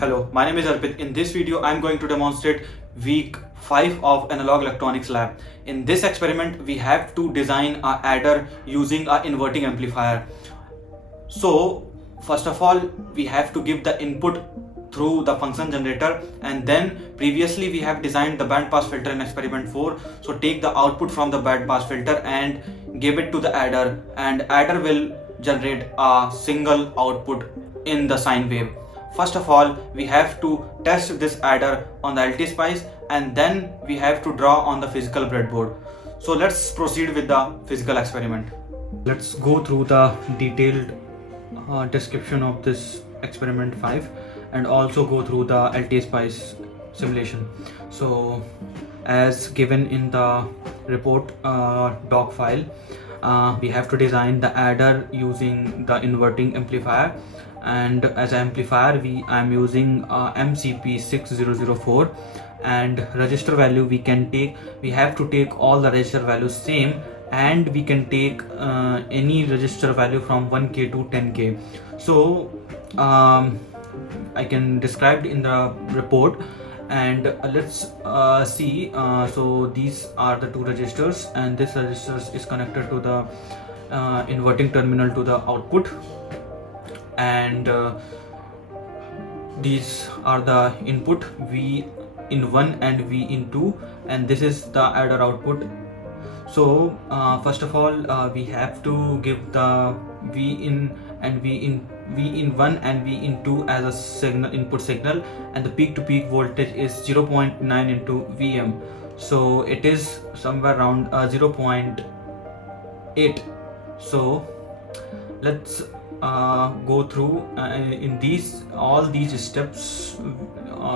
Hello, my name is Arpit. In this video, I'm going to demonstrate week 5 of analog electronics lab. In this experiment, we have to design a adder using an inverting amplifier. So, first of all, we have to give the input through the function generator, and then previously we have designed the bandpass filter in experiment 4. So take the output from the bandpass filter and give it to the adder, and adder will generate a single output in the sine wave. First of all, we have to test this adder on the LT-Spice, and then we have to draw on the physical breadboard. So let's proceed with the physical experiment. Let's go through the detailed description of this experiment 5 and also go through the LT-Spice simulation. So as given in the report doc file, we have to design the adder using the inverting amplifier, and as amplifier I'm using MCP6004, and register value we have to take all the register values same, and we can take any register value from 1k to 10k. So I can describe in the report, and let's see. So these are the two registers, and this register is connected to the inverting terminal to the output, and these are the input V in 1 and V in 2, and this is the adder output. So first of all, we have to give the V in and V in 1 and V in 2 as a signal, input signal, and the peak to peak voltage is 0.9 into Vm, so it is somewhere around 0.8. so let's go through in all these steps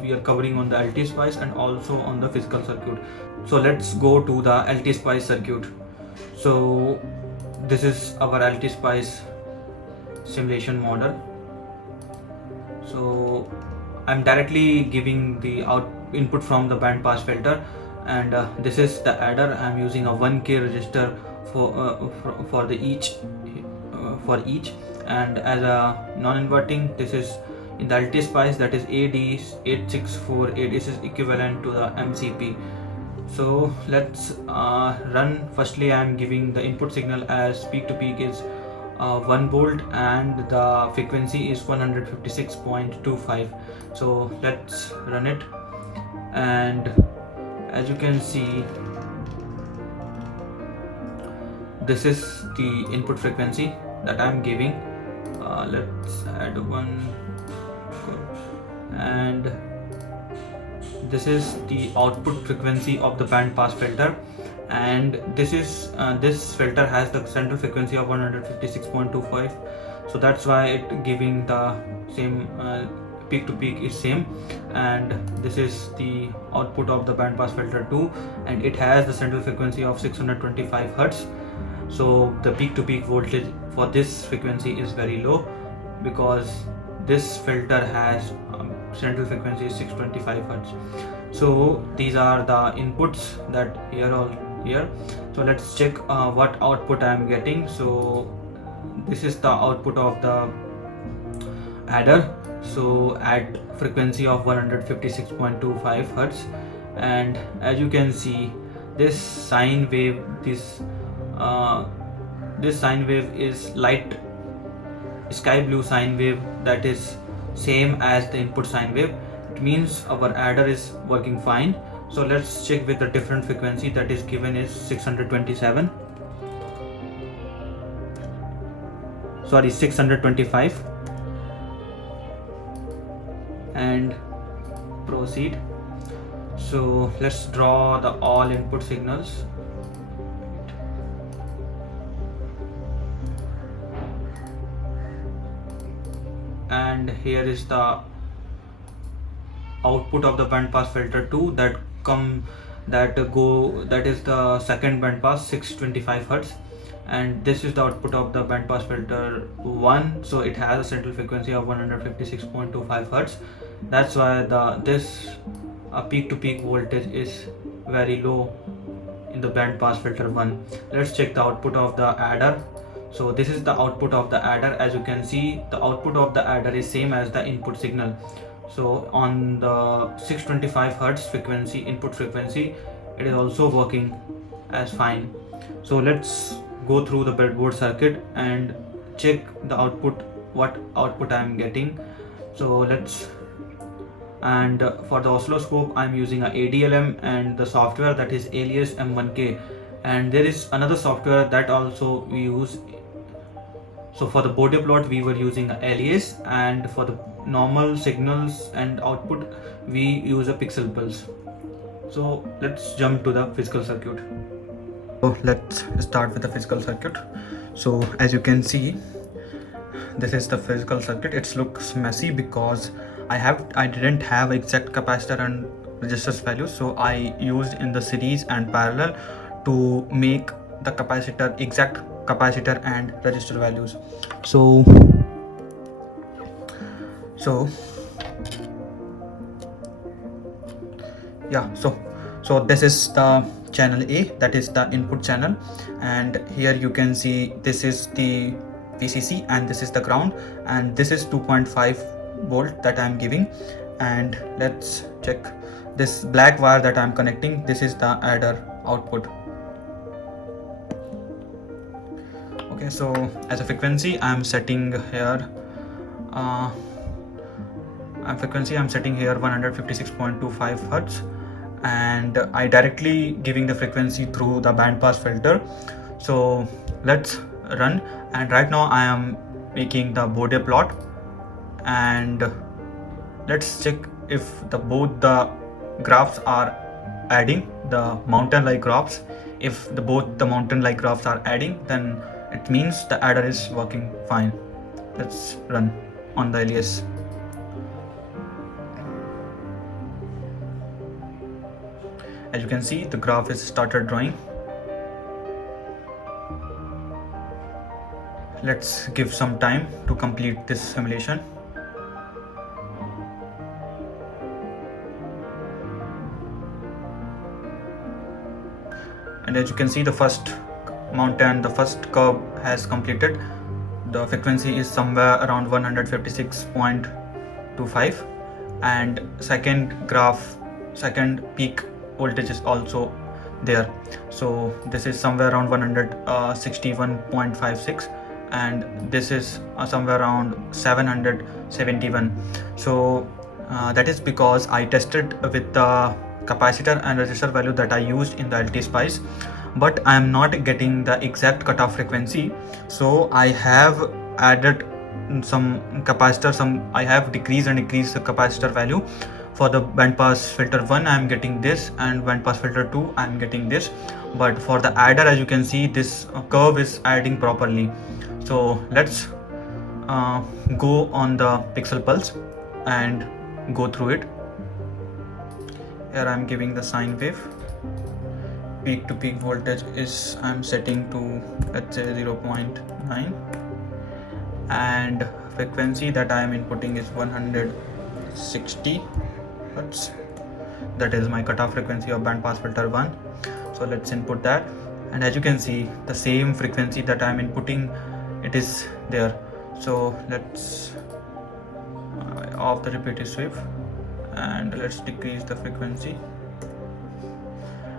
we are covering on the LT-Spice and also on the physical circuit. So let's go to the LT-Spice circuit. So this is our LT-Spice simulation model. So I'm directly giving the input from the bandpass filter, and this is the adder. I'm using a 1k register for each, and as a non-inverting, this is in the LT-Spice, that is AD8648. This is equivalent to the MCP. So let's run. Firstly, I am giving the input signal as peak to peak is 1 volt, and the frequency is 156.25. so let's run it, and as you can see, this is the input frequency that I'm giving. Let's add one, and this is the output frequency of the bandpass filter, and this is this filter has the central frequency of 156.25, so that's why it giving the same peak to peak is same. And this is the output of the bandpass filter 2, and it has the central frequency of 625 Hz. So the peak to peak voltage for this frequency is very low, because this filter has central frequency is 625 Hz. So these are the inputs that here. So let's check what output I am getting. So this is the output of the adder, so at frequency of 156.25 Hz, and as you can see, this sine wave, this sine wave is light sky blue sine wave, that is same as the input sine wave. It means our adder is working fine. So let's check with the different frequency that is given is 625, and proceed. So let's draw the all input signals. And here is the output of the bandpass filter 2 that is the second bandpass 625 Hz, and this is the output of the bandpass filter 1, so it has a central frequency of 156.25 Hz. That's why this peak to peak voltage is very low in the bandpass filter 1. Let's check the output of the adder. So this is the output of the adder. As you can see, the output of the adder is same as the input signal. So on the 625 hertz frequency, input frequency, it is also working as fine. So let's go through the breadboard circuit and check the output, what output I am getting. So let's, and for the oscilloscope I'm using a ADLM and the software that is Alias M1K, and there is another software that also we use. So for the Bode plot we were using a Alias, and for the normal signals and output we use a pixel pulse. So let's jump to the physical circuit. So let's start with the physical circuit. So as you can see, this is the physical circuit. It looks messy because I didn't have exact capacitor and resistors values, so I used in the series and parallel to make the capacitor exact capacitor and resistor values. So yeah, so this is the channel A, that is the input channel, and here you can see this is the VCC and this is the ground, and this is 2.5 volt that I'm giving. And let's check this black wire that I'm connecting. This is the adder output. Okay, so as a frequency I'm setting here I'm setting here 156.25 hertz, and I directly giving the frequency through the bandpass filter. So let's run, and right now I am making the Bode plot, and let's check if both the graphs are adding, the mountain like graphs. If both the mountain like graphs are adding, then it means the adder is working fine. Let's run on the Alias. As you can see, the graph is started drawing. Let's give some time to complete this simulation. And as you can see, the first mountain, the first curve has completed. The frequency is somewhere around 156.25, and second graph, second peak voltage is also there. So this is somewhere around 161.56, and this is somewhere around 771. So that is because I tested with the capacitor and resistor value that I used in the LT Spice, but I am not getting the exact cutoff frequency. So I have added some capacitor, I have decreased and increased the capacitor value. For the bandpass filter 1 I am getting this, and bandpass filter 2 I am getting this, but for the adder, as you can see, this curve is adding properly. So let's go on the pixel pulse and go through it. Here I am giving the sine wave. Peak to peak voltage is I am setting to, let's say, 0.9, and frequency that I am inputting is 160 hertz. That is my cutoff frequency of bandpass filter 1. So let's input that, and as you can see, the same frequency that I am inputting, it is there. So let's off the repeated sweep, and let's decrease the frequency.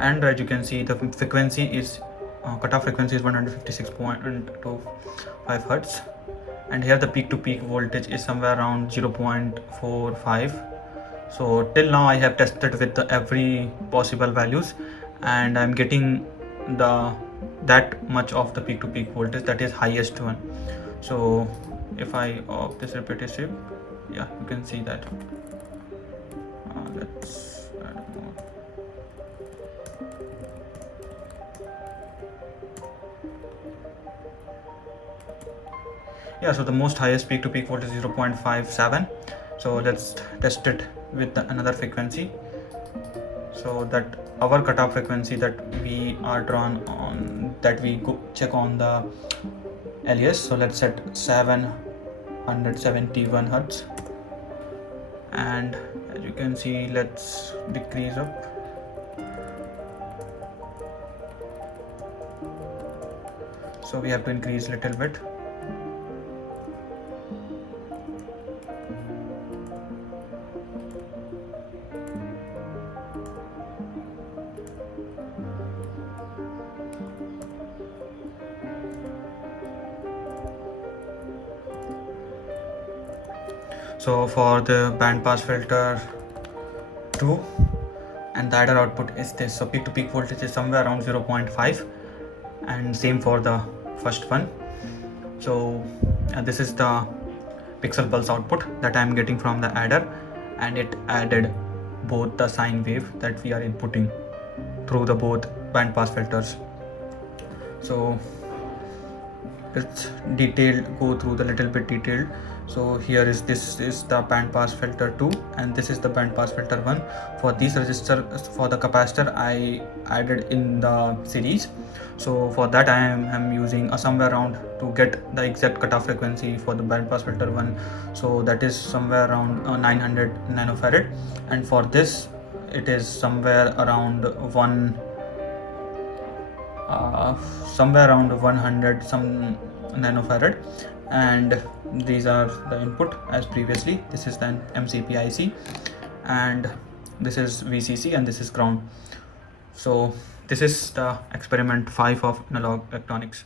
And as you can see, the frequency is cutoff frequency is 156.25 hertz, and here the peak to peak voltage is somewhere around 0.45. So till now I have tested with every possible values, and I'm getting that much of the peak to peak voltage, that is highest one. So if I off this repeated sweep, yeah, you can see that. Let's add more. Yeah, so the most highest peak to peak voltage is 0.57. So let's test it with another frequency, so that our cutoff frequency that we are drawn on, that we go check on the Alias. So let's set 771 hertz, and as you can see, let's decrease up. So we have to increase a little bit. So for the bandpass filter 2, and the adder output is this. So peak to peak voltage is somewhere around 0.5, and same for the first one. So this is the pixel pulse output that I am getting from the adder, and it added both the sine wave that we are inputting through the both bandpass filters. So it's detailed, go through the little bit detailed. So here is, this is the bandpass filter 2 and this is the bandpass filter 1. For these resistors, for the capacitor I added in the series. So for that I am using somewhere around, to get the exact cutoff frequency for the bandpass filter 1, so that is somewhere around 900 nanofarad, and for this it is somewhere around 100 some nanofarad, and these are the input as previously. This is the MCP IC, and this is VCC, and this is ground. So this is the experiment 5 of analog electronics.